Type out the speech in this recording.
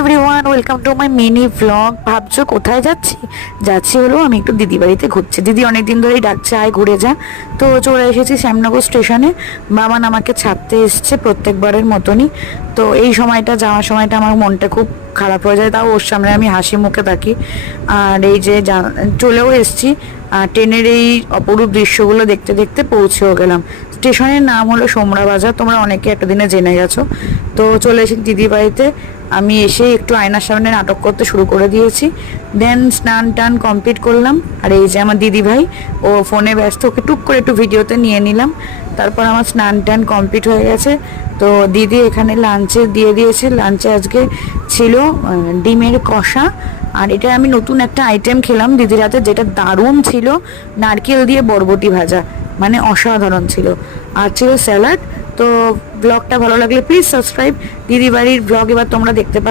Everyone, welcome to my mini blog. ভাবছো কোথায় যাচ্ছি? যাচ্ছি হলো আমি একটু দিদি বাড়িতে ঘুরছি। দিদি অনেকদিন ধরেই ডাকছে আয় ঘুরে যা। তো চলে এসেছি শ্যামনগর স্টেশনে। বাবান আমাকে ছাড়তে এসছে প্রত্যেকবারের মতনই। তো এই সময়টা, যাওয়ার সময়টা আমার মনটা খুব খারাপ হয়ে যায়, তাও ওর সামনে আমি হাসি মুখে থাকি। আর এই যে চলেও এসছি। আর ট্রেনের এই অপরূপ দৃশ্যগুলো দেখতে দেখতে পৌঁছেও গেলাম। স্টেশনের নাম হলো সোমরা বাজার, তোমরা অনেকে একটা দিনে জেনে গেছো। তো চলে এসেছি দিদি বাড়িতে। আমি এসে একটু আয়নার সামনে নাটক করতে শুরু করে দিয়েছি। দেন স্নান টান কমপ্লিট করলাম। আর এই যে আমার দিদি ভাই, ও ফোনে ব্যস্ত, ওকে টুক করে একটু ভিডিওতে নিয়ে নিলাম। তারপর আমার স্নান টান কমপ্লিট হয়ে গেছে। তো দিদি এখানে লাঞ্চে দিয়ে দিয়েছে। লাঞ্চে আজকে ছিল ডিমের কষা। আর এটা আমি নতুন একটা আইটেম খেলাম দিদির হাতে, যেটা দারুণ ছিল। নারকেল দিয়ে বরবটি ভাজা, মানে অসাধারণ ছিল। আর ছিল স্যালাড। তো ব্লগটা ভালো লাগলে প্লিজ সাবস্ক্রাইব। দিদি বাড়ির ব্লগ এবার তোমরা দেখতে পাবে।